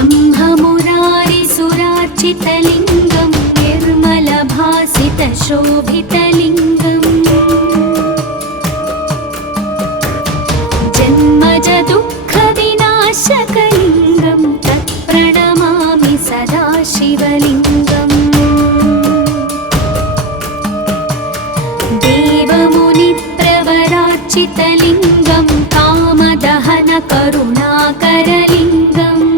ब्रह्ममुरारिसुरार्चितलिङ्गं निर्मलभासितशोभितलिङ्गम् जन्मजदुःखविनाशकलिङ्गं तत्प्रणमामि सदा शिवलिङ्गम् देवमुनिप्रवरार्चितलिङ्गं कामदहनकरुणाकरलिङ्गम्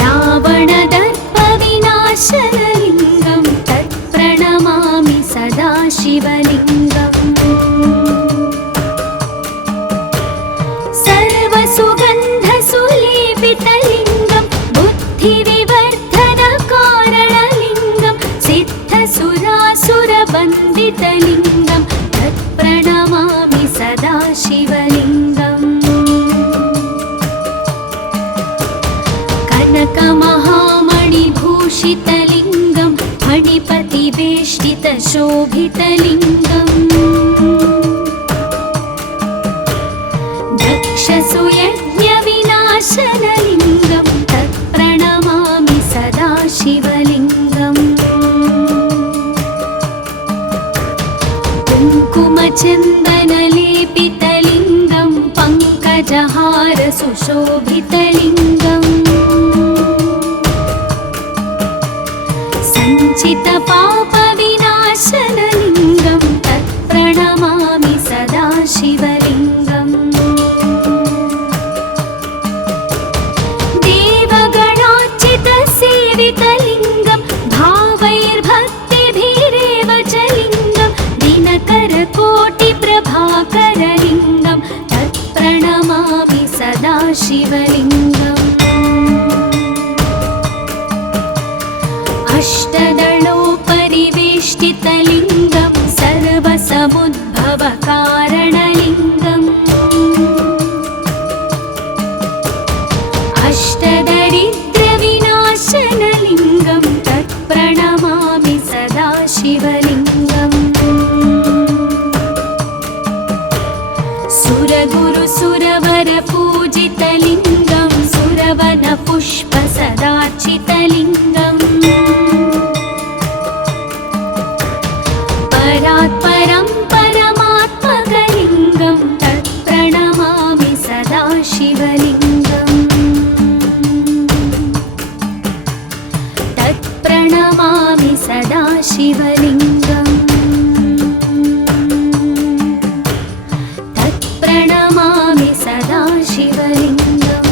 रावणदर्पविनाशनलिङ्गं तत्प्रणमामि सदा शिवलिङ्गम् सर्वसुगन्धसुलेपितलिङ्गं बुद्धिविवर्धनकारणलिङ्गं सिद्धसुरासुरवन्दितलिङ्गं तत्प्रणमामि सदा शिवलिङ्गम् कनकमहामणिभूषितलिङ्गं फणिपतिवेष्टितशोभितलिङ्गम् दक्षसुयज्ञविनाशनलिङ्गं तत्प्रणमामि सदा शिवलिङ्गम् कुङ्कुमचन्दनलेपितलिङ्गं पङ्कजहारसुशोभितलिङ्गम् सञ्चितपापविनाशनलिङ्गं तत्प्रणमामि सदा शिवलिङ्गम् देवगणार्चितसेवितलिङ्गं भावैर्भक्तिभिरेव च लिङ्गं दिनकरकोटिप्रभाकरलिङ्गं तत्प्रणमामि सदा शिवलिङ्गम् अष्टदलोपरिवेष्टितलिङ्गं सर्वसमुद्भवकारणलिङ्गम् अष्टदरिद्रविनाशनलिङ्गं तत्प्रणमामि सदा शिवलिङ्गम् सुरगुरुसुरवरपूजितलिङ्गं सुरवनपुष्पसदार्चितलिङ्गम् परात्परं परमात्मकलिङ्गं तत्प्रणमामि सदा शिवलिङ्गम् तत्प्रणमामि सदा शिवलिङ्गम् तत्प्रणमामि सदा शिवलिङ्गम्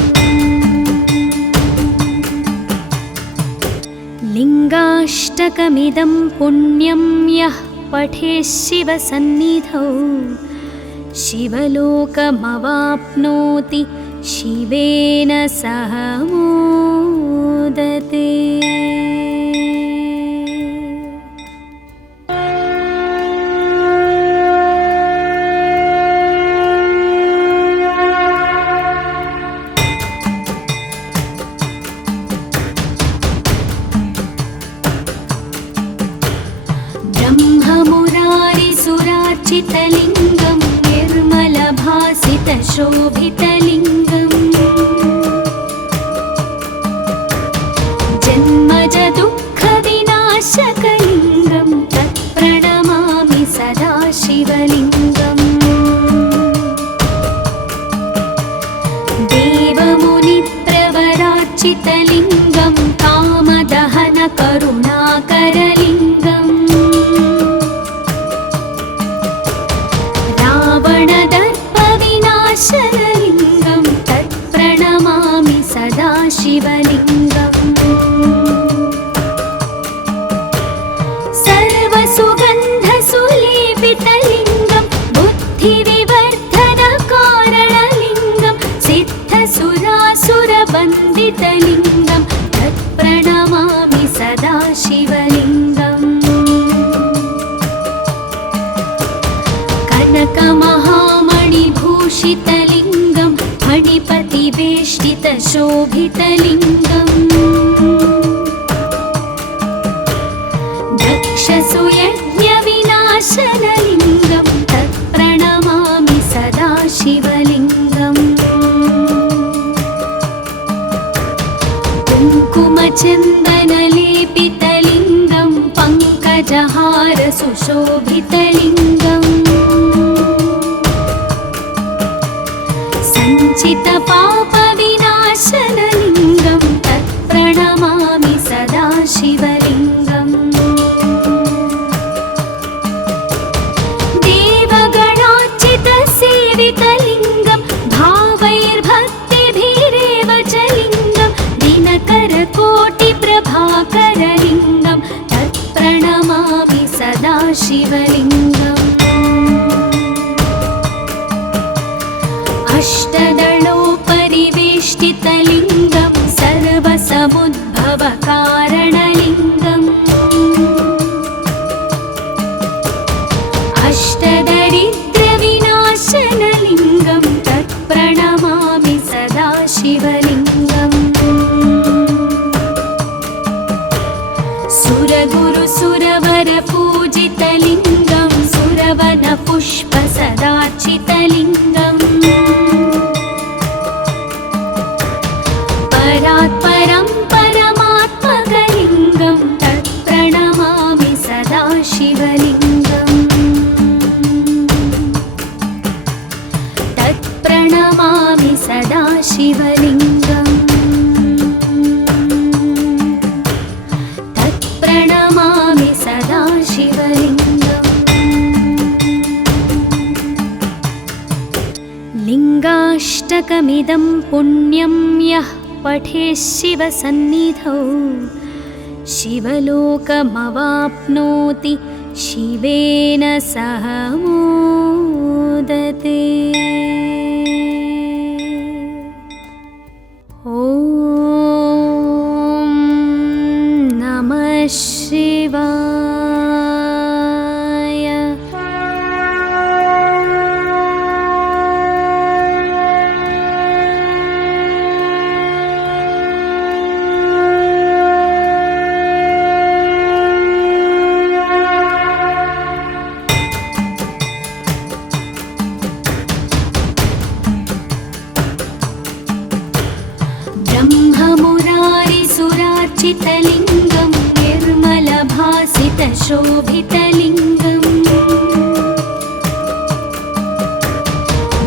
लिङ्गाष्टकमिदं पुण्यं यः पठेत् शिवसन्निधौ शिवलोकमवाप्नोति शिवेन सह मोदते। ब्रह्ममुरारिसुरार्चितलिङ्गं निर्मलभासितशोभितलिङ्गम् जन्मजदुःखविनाशकलिङ्गं तत्प्रणमामि सदा शिवलिङ्गम् देवमुनिप्रवरार्चितलिङ्गं कामदहनकरुणाकरलिङ्गम् रावणदर्पविनाशनलिङ्गं तत्प्रणमामि सदा शिवलिङ्गम् सर्वसुगन्धसुलेपितलिङ्गं बुद्धिविवर्धनकारणलिङ्गं सिद्धसुरासुरवन्दितलिङ्गं तत्प्रणमामि सदा शिवलिङ्गम् कनकमहामणिभूषितलिङ्गं फणिपतिवेष्टितशोभितलिङ्गम् दक्षसुयज्ञविनाशनलिङ्गं तत्प्रणमामि सदा शिवलिङ्गम् कुङ्कुमचन्दनलेपितलिङ्गं पङ्कजहार सुशोभितलिङ्गम् सञ्चितपापविनाशनलिङ्गं तत्प्रणमामि सदा शिवलिङ्गम् देवगणार्चितसेवितलिङ्गं भावैर्भक्तिभिरेव च लिङ्गं दिनकरकोटिप्रभाकरलिङ्गं तत्प्रणमामि सदा शिवलिङ्गम् अष्टदलोपरिवेष्टितलिङ्गं सर्वसमुद्भवकारणलिङ्गम् अष्टदरिद्रविनाशनलिङ्गं तत्प्रणमामि सदा शिवलिङ्गम् सुरगुरुसुरवरपूजितलिङ्गं सुरवनपुष्पसदार्चितलिङ्गम् परात्परं परमात्मकलिङ्गं तत्प्रणमामि सदा शिवलिङ्गम् तत्प्रणमामि सदा शिवलिङ्गम् तत्प्रणमामि सदा शिवलिङ्गम् लिङ्गाष्टकमिदं पुण्यं यः पठेत् शिवसन्निधौ शिवलोकमवाप्नोति शिवेन सह मोदते। ॐ नमः शिवाय। ब्रह्ममुरारिसुरार्चितलिङ्गं निर्मलभासितशोभितलिङ्गम्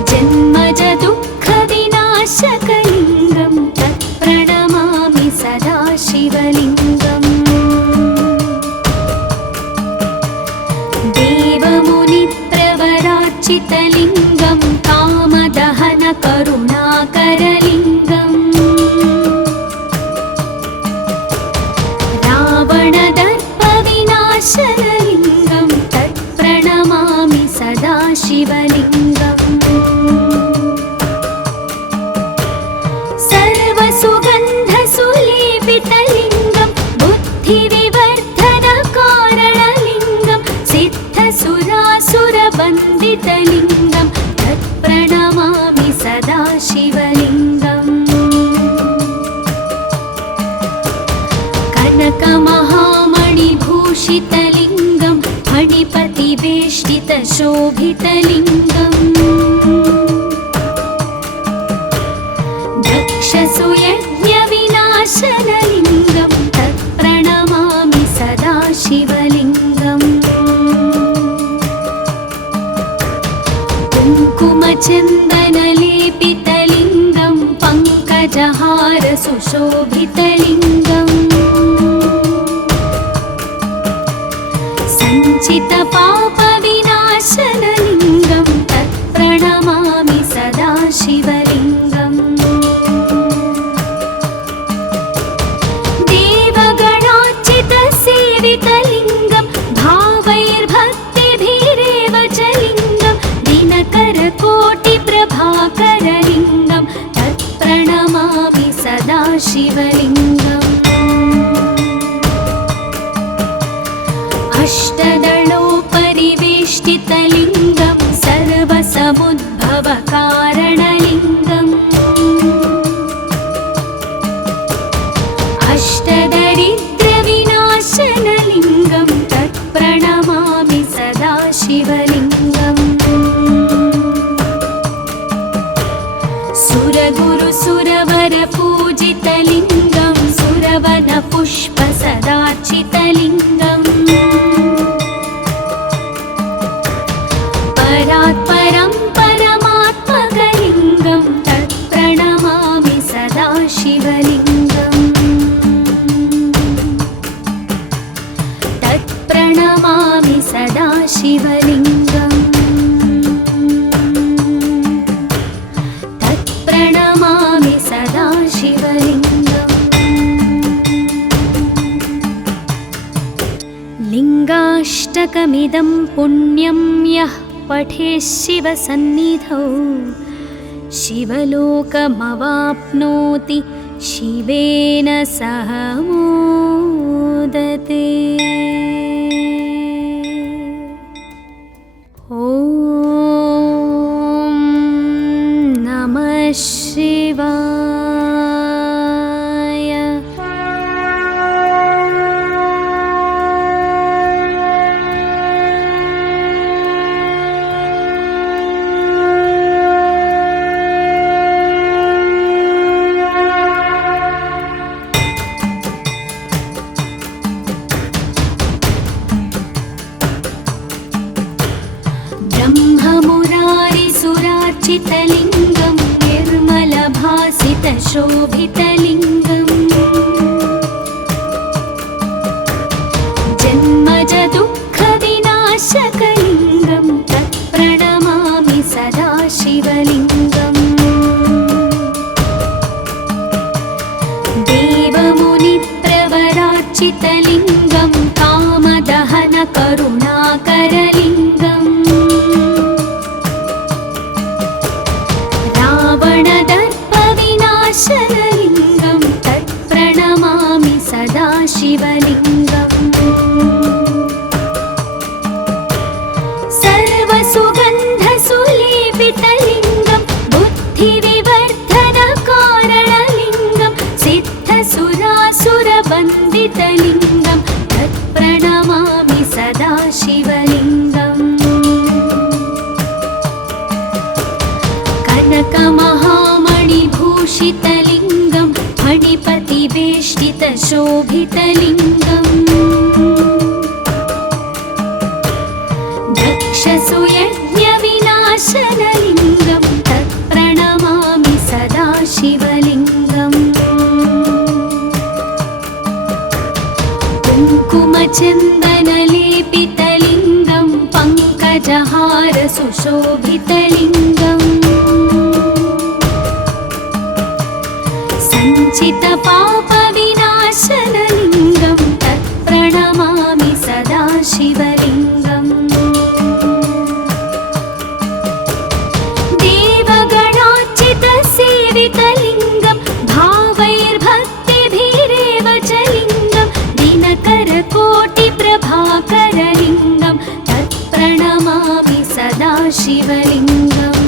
जन्मजदुःखविनाशकलिङ्गं तत्प्रणमामि सदा शिवलिङ्गम् देवमुनिप्रवरार्चितलिङ्गं कामदहनकरुणाकरलिङ्गम् रावणदर्पविनाशनलिङ्गं तत्प्रणमामि सदा शिवलिङ्गम् सर्वसुगन्धसुलेपितलिङ्गं बुद्धिविवर्धनकारणलिङ्गं सिद्धसुरासुरवन्दितलिङ्गं तत्प्रणमामि सदा शिवलिङ्गम् कनकमहामणिभूषितलिङ्गं फणिपतिवेष्टितशोभितलिङ्गम् दक्षसुयज्ञविनाशनलिङ्गं तत्प्रणमामि सदा शिवलिङ्गम् कुङ्कुमचन्दनलेपितलिङ्गं पङ्कजहार सुशोभितलिङ्गम् सञ्चितपापविनाशनलिङ्गं तत्प्रणमामि सदा शिवलिङ्गम् देवगणार्चितसेवितलिङ्गं भावैर्भक्तिभिरेव च लिङ्गं दिनकरकोटिप्रभाकरलिङ्गं तत्प्रणमामि सदा शिवलिङ्गम् सुरगुरु सुरवर पूजितलिङ्गं सुरवन पुष्प सदार्चितलिङ्गम् परात्परं परमात्मकलिङ्गं तत्प्रणमामि सदा शिवलिङ्गम् तत्प्रणमामि सदा शिवलिङ्गम् तत्प्रणमामि सदा शिवलिङ्गम् लिङ्गाष्टकमिदं पुण्यं यः पठेत् शिवसन्निधौ शिवलोकमवाप्नोति शिवेन सह मोदते। ॐ नमः शिवाय। ब्रह्ममुरारिसुरार्चितलिङ्गं निर्मलभासितशोभितलिङ्गम् जन्मजदुःखविनाशकलिङ्गं तत्प्रणमामि सदा शिवलिङ्गम् देवमुनिप्रवरार्चितलिङ्गं कामदहनकरुणाकरलिङ्गम् रावणदर्पविनाशनलिङ्गं तत्प्रणमामि सदा शिवलिङ्गम् सर्वसुगन्धसुलेपितलिङ्गं बुद्धिविवर्धनकारणलिङ्गं सिद्धसुरासुरवन्दितलिङ्गं तत्प्रणमामि सदा शिवलिङ्गम् कनकमहामणिभूषितलिङ्गं फणिपतिवेष्टितशोभितलिङ्गम् दक्षसुयज्ञविनाशनलिङ्गं तत्प्रणमामि सदा शिवलिङ्गम् कुङ्कुमचन्दनलेपितलिङ्गं पङ्कजहारसुशोभितलिङ्गम् सञ्चितपापविनाशनलिङ्गं तत्प्रणमामि सदा शिवलिङ्गम् देवगणार्चितसेवितलिङ्गं भावैर्भक्तिभिरेव च लिङ्गं दिनकरकोटिप्रभाकरलिङ्गं तत्प्रणमामि सदा शिवलिङ्गम्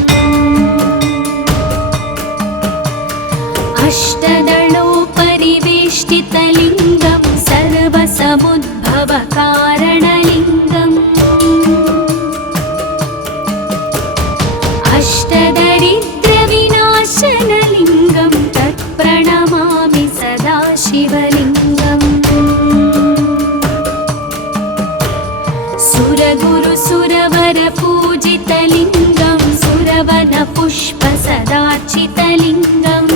अष्टदलोपरिवेष्टितलिङ्गं सर्वसमुद्भवकारणलिङ्गम् अष्टदरिद्रविनाशनलिङ्गं तत्प्रणमामि सदा शिवलिङ्गम् सुरगुरु सुरवर पूजितलिङ्गं सुरवन पुष्प सदार्चितलिङ्गम्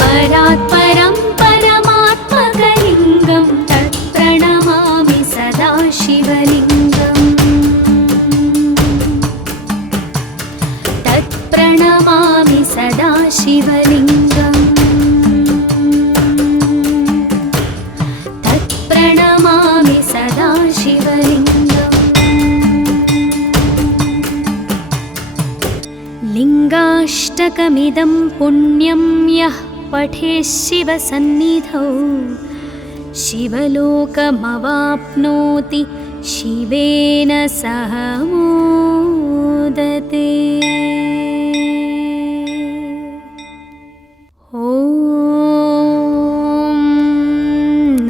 परात्परं परमात्मकलिङ्गं तत्प्रणमामि सदा शिवलिङ्गम् तत्प्रणमामि सदा शिवलिङ्गम् तत्प्रणमामि सदा शिवलिङ्गम् लिङ्गाष्टकमिदं पुण्यं यः पठेत् शिवसन्निधौ शिवलोकमवाप्नोति शिवेन सह मोदते। ॐ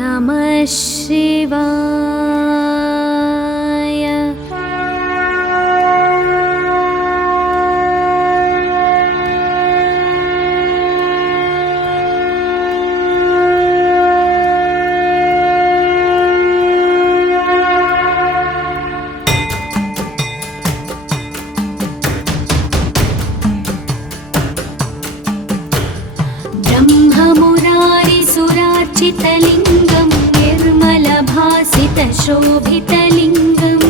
नमः शिवाय। निर्मलभासितलिङ्गं निर्मलभासितशोभितलिङ्गम्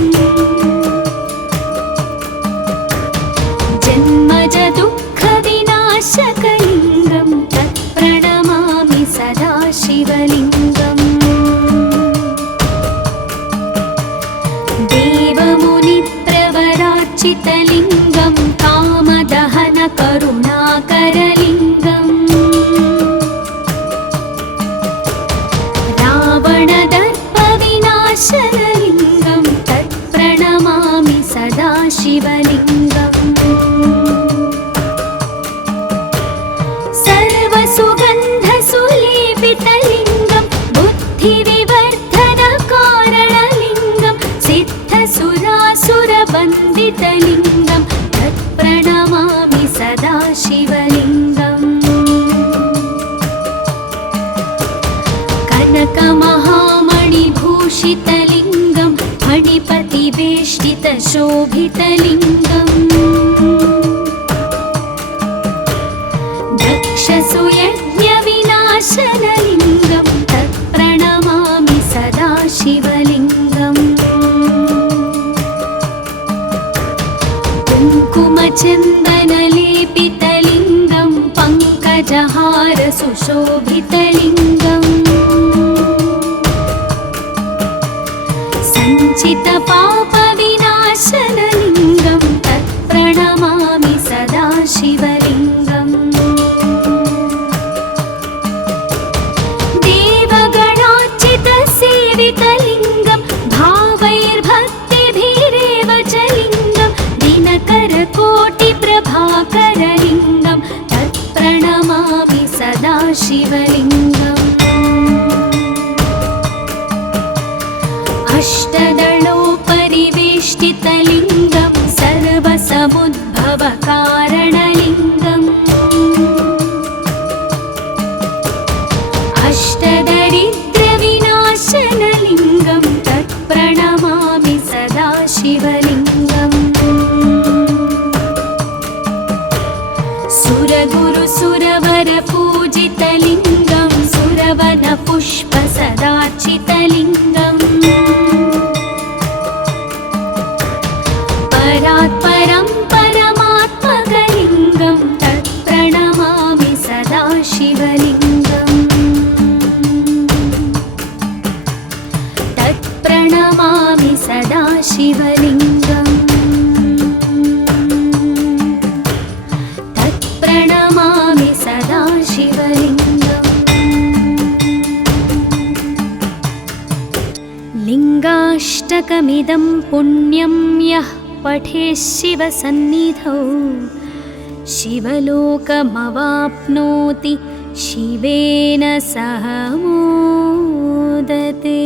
जन्मजदुःखविनाशकलिङ्गं तत्प्रणमामि सदा शिवलिङ्गम् देवमुनिप्रवरार्चितलिङ्गं कामदहनकरुणाकरलिङ्गम् रावणदर्पविनाशनलिङ्गं तत्प्रणमामि सदा शिवलिङ्गम् सर्वसुगन्धसुलेपितलिङ्गं बुद्धिविवर्धनकारणलिङ्गं सिद्धसुरासुरवन्दितलिङ्गं तत्प्रणमामि सदा शिवलिङ्गम् कनकमहामणिभूषितलिङ्गं फणिपतिवेष्टितशोभितलिङ्गम् दक्षसुयज्ञविनाशनलिङ्गं तत्प्रणमामि सदा शिवलिङ्गम् कुङ्कुमचन्दनलेपितलिङ्गं पङ्कजहारसुशोभितलिङ्गम् सञ्चितपापविनाशनलिङ्गं तत्प्रणमामि सदा शिवलिङ्गम् देवगणार्चितसेवितलिङ्गं भावैर्भक्तिभिरेव च लिङ्गं दिनकरकोटिप्रभाकरलिङ्गं तत्प्रणमामि सदा शिवलिङ्गम् अष्टदलोपरिवेष्टितलिङ्गं सर्वसमुद्भवकारणलिङ्गम् अष्टदरिद्रविनाशनलिङ्गं तत्प्रणमामि सदा शिवलिङ्गम् सुरगुरुसुरवरपूजितलिङ्गं सुरवनपुष्पसदार्चितलिङ्गम् परात्परं परमात्मकलिङ्गं तत्प्रणमामि सदा शिवलिङ्गम् तत्प्रणमामि सदा शिवलिङ्गम् तत्प्रणमामि सदा शिवलिङ्गम् लिङ्गाष्टकमिदं पुण्यं यः पठेत् शिवसन्निधौ शिवलोकमवाप्नोति शिवेन सह मोदते।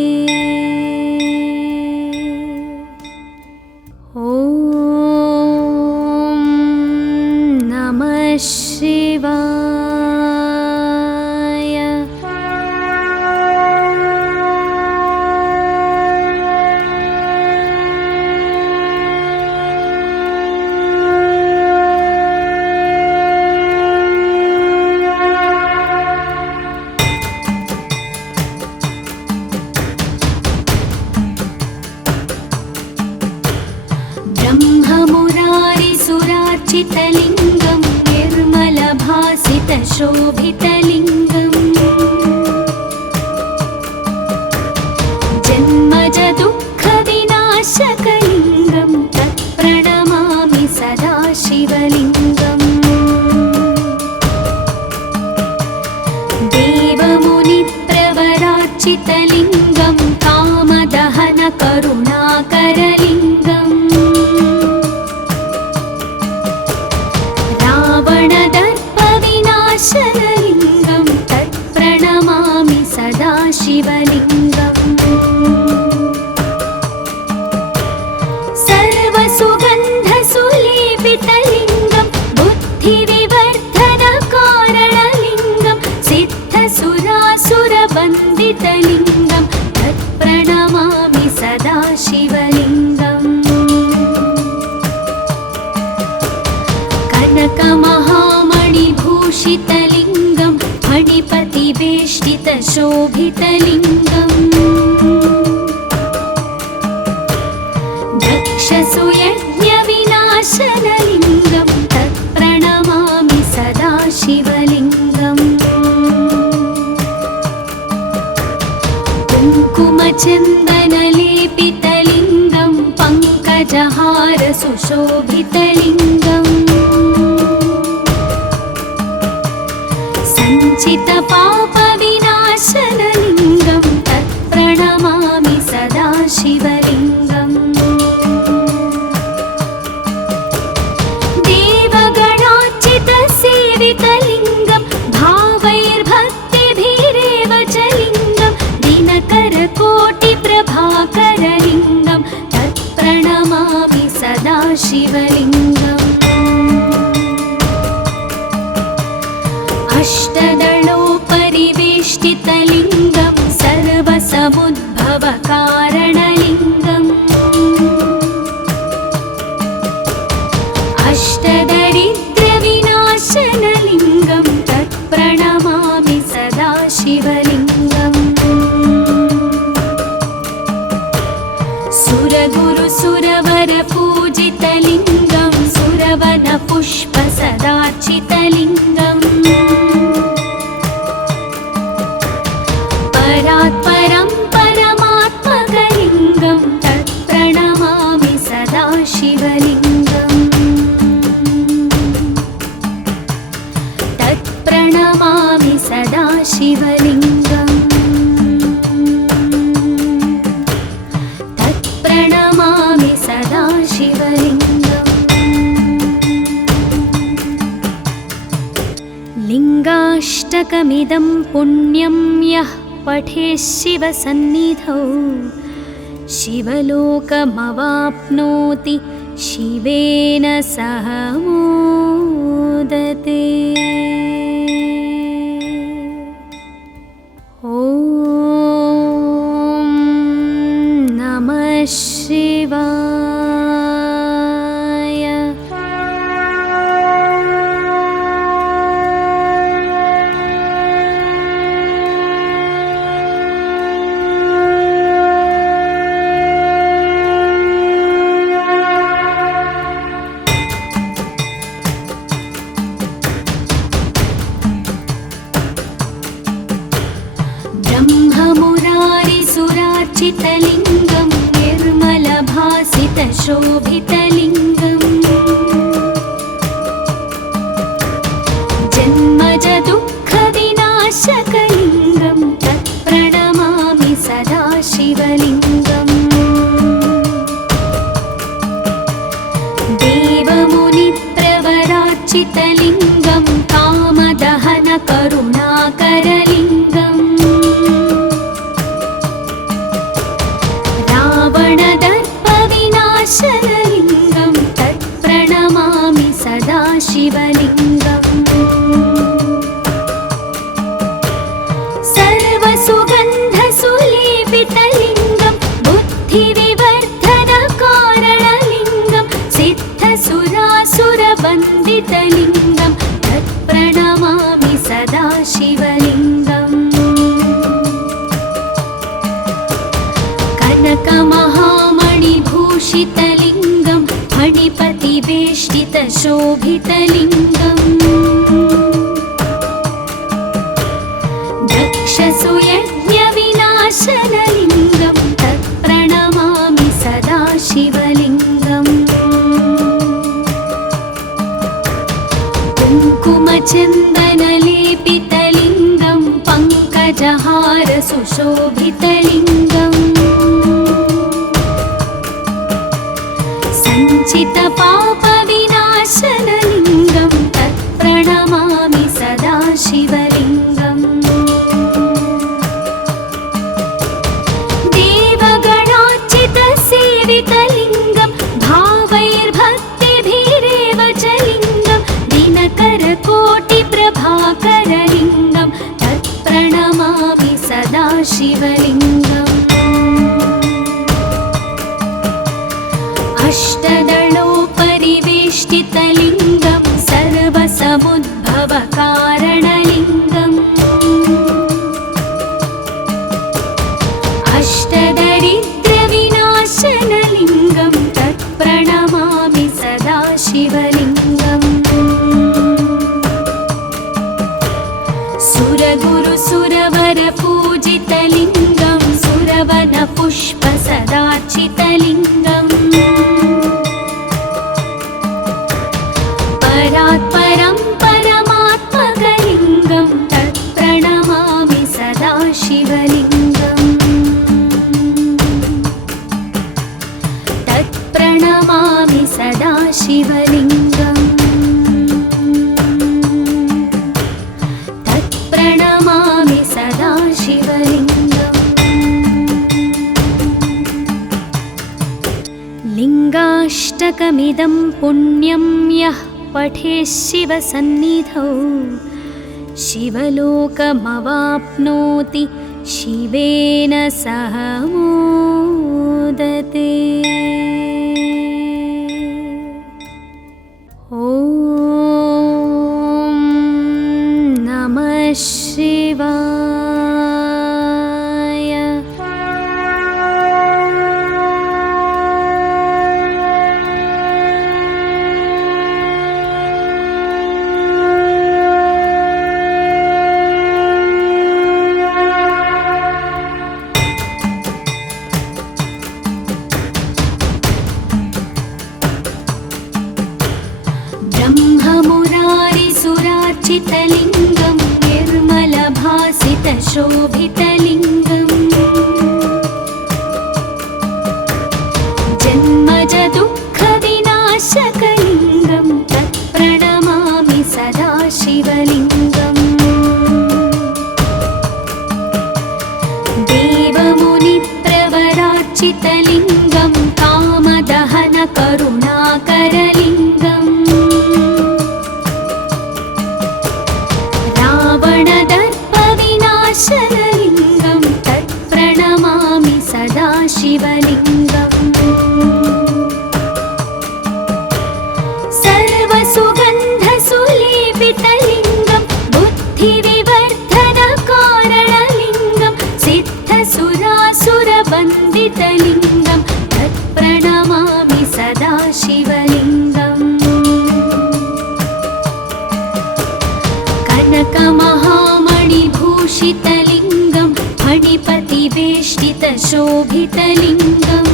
ॐ नमः शिवाय। ब्रह्ममुरारिसुरार्चितलिङ्गं निर्मलभासितशोभितलिङ्गम् जन्मजदुःखविनाशकलिङ्गं तत्प्रणमामि सदा शिवलिङ्गम् देवमुनिप्रवरार्चितलिङ्गं कामदहनकरुणाकरलिङ्गम् रावणदर्पविनाशनलिङ्गं तत्प्रणमामि सदा शिवलिङ्गम् सर्वसुगन्धसुलेपितलिङ्गं बुद्धिविवर्धनकारणलिङ्गं सिद्धसुरासुरवन्दितलिङ्गं तत्प्रणमामि सदा शिवलिङ्गम् कनकमहामणिभूषितलिङ्गं फणिपतिवे परिवेष्टितशोभितलिङ्गम् दक्षसुयज्ञविनाशनलिङ्गं तत्प्रणमामि सदा शिवलिङ्गम् कुङ्कुमचन्दनलेपितलिङ्गं पङ्कजहारसुशोभितलिङ्गम् सञ्चितपापविनाशनलिङ्गं तत्प्रणमामि सदा शिवलिङ्गम् देवगणार्चितसेवितलिङ्गं भावैर्भक्तिभिरेव च लिङ्गं दिनकरकोटिप्रभाकरलिङ्गं तत्प्रणमामि सदा शिवलिङ्गम् अष्टदलोपरिवेष्टितलिङ्गं सर्वसमुद्भवकारणलिङ्गम् अष्टदरिद्रविनाशनलिङ्गं तत्प्रणमामि सदा शिवलिङ्गम् सुरगुरुसुरवरपूजितलिङ्गं सुरवनपुष्पसदार्चितलिङ्गम् परात्परं परमात्मकलिङ्गं तत्प्रणमामि सदा शिवलिङ्गम् तत्प्रणमामि सदा शिवलिङ्गम् तत्प्रणमामि सदा शिवलिङ्गम् लिङ्गाष्टकमिदं पुण्यं यः पठेत् शिवसन्निधौ शिवलोकमवाप्नोति शिवेन सह मोदते। ॐ नमः शिवाय। ब्रह्ममुरारिसुरार्चितलिङ्गं निर्मलभासितशोभितलिङ्गम् जन्मजदुःखविनाशकलिङ्गं तत्प्रणमामि सदा शिवलिङ्गम् देवमुनिप्रवरार्चितलिङ्गं कामदहनकरुणाकरलिङ्गम् रावणदर्पविनाशनलिङ्गं तत्प्रणमामि सदा शिवलिङ्गम् सर्वसुगन्धसुलेपितलिङ्गं बुद्धिविवर्धनकारणलिङ्गं सिद्धसुरासुरवन्दितलिङ्गं तत्प्रणमामि सदा शिवलिङ्गम् कनकमहामणिभूषितलिङ्गं फणिपतिवेष्टितशोभितलिङ्गम् दक्षसुयज्ञविनाशनलिङ्गं तत्प्रणमामि सदा शिवलिङ्गम् कुङ्कुमचन्दनलेपितलिङ्गं पङ्कजहारसुशोभितलिङ्गम् सञ्चितपापविनाशनलिङ्गं तत्प्रणमामि सदा शिवलिङ्गम् देवगणार्चितसेवितलिङ्गं भावैर्भक्तिभिरेव च लिङ्गं दिनकरकोटिप्रभाकरलिङ्गं तत्प्रणमामि सदा शिवलिङ्गम् अष्टदलोपरिवेष्टितलिङ्गं सर्वसमुद्भवकारणलिङ्गम् परात् परं परमात्मकलिङ्गं तत्प्रणमामि सदा शिवलिङ्गम् तत्प्रणमामि सदा शिवलिङ्गम् तत्प्रणमामि सदा शिवलिङ्गम् लिङ्गाष्टकमिदं पुण्यं यः पठेत् शिवसन्निधौ शिवलोकमवाप्नोति शिवेन सह मोदते। ॐ नमः शिवाय। ब्रह्ममुरारिसुरार्चितलिङ्गं निर्मलभासितशोभितलिङ्गम् जन्मजदुःखविनाशकलिङ्गं तत्प्रणमामि सदा शिवलिङ्गम् देवमुनिप्रवरार्चितलिङ्गं कामदहनकरुणाकरलिङ्गम् रावणदर्पविनाशनलिङ्गं तत्प्रणमामि सदा शिवलिङ्गम् सर्वसुगन्धसुलेपितलिङ्गं बुद्धिविवर्धनकारणलिङ्गं सिद्धसुरासुरवन्दितलिङ्गं तत्प्रणमामि सदा शिवलिङ्गम् कनकमहामणिभूषितलिङ्गं फणिपतिवेष्टितशोभितलिङ्गम्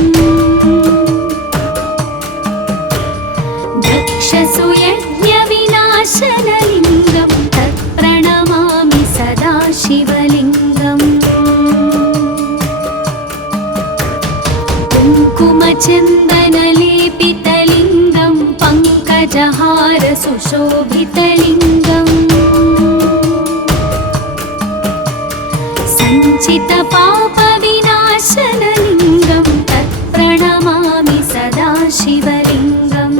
दक्षसुयज्ञविनाशनलिङ्गं तत्प्रणमामि सदा शिवलिङ्गम् कुङ्कुमचन्दनलेपितलिङ्गं पङ्कजहारसुशोभितलिङ्गम् सञ्चितपापविनाशनलिङ्गं तत्प्रणमामि सदा शिवलिङ्गम्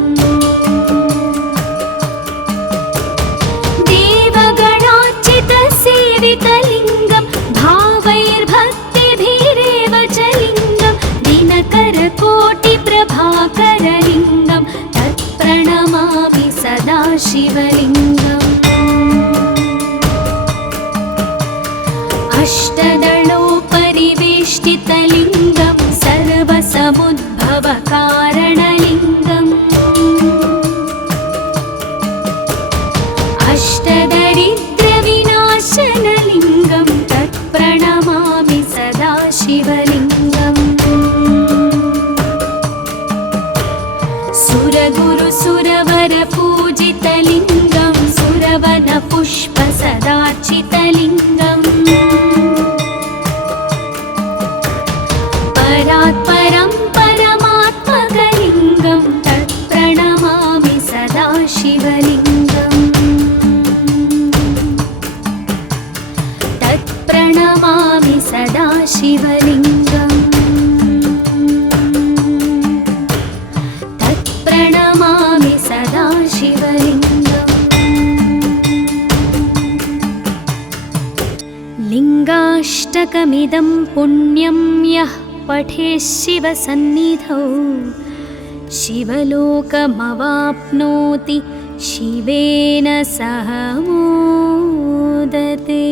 देवगणार्चितसेवितलिङ्गं भावैर्भक्तिभिरेव च लिङ्गं दिनकरकोटिप्रभाकरलिङ्गं तत्प्रणमामि सदा शिवलिङ्गम् अष्टदलोपरिवेष्टितलिङ्गं सर्वसमुद्भवकारणलिङ्गम् अष्टदरिद्रविनाशनलिङ्गं तत्प्रणमामि सदा शिवलिङ्गम् सुरगुरुसुरवरपूजितलिङ्गं सुरवनपुष्पसदार्चितलिङ्गम् परात् परं परमात्मकलिङ्गं तत्प्रणमामि सदा शिवलिङ्गम् तत्प्रणमामि सदा शिवलिङ्गम् तत्प्रणमामि सदा शिवलिङ्गम् लिङ्गाष्टकमिदं पुण्यं यः पठेत् शिवसन्निधौ शिवलोकमवाप्नोति शिवेन सह मोदते।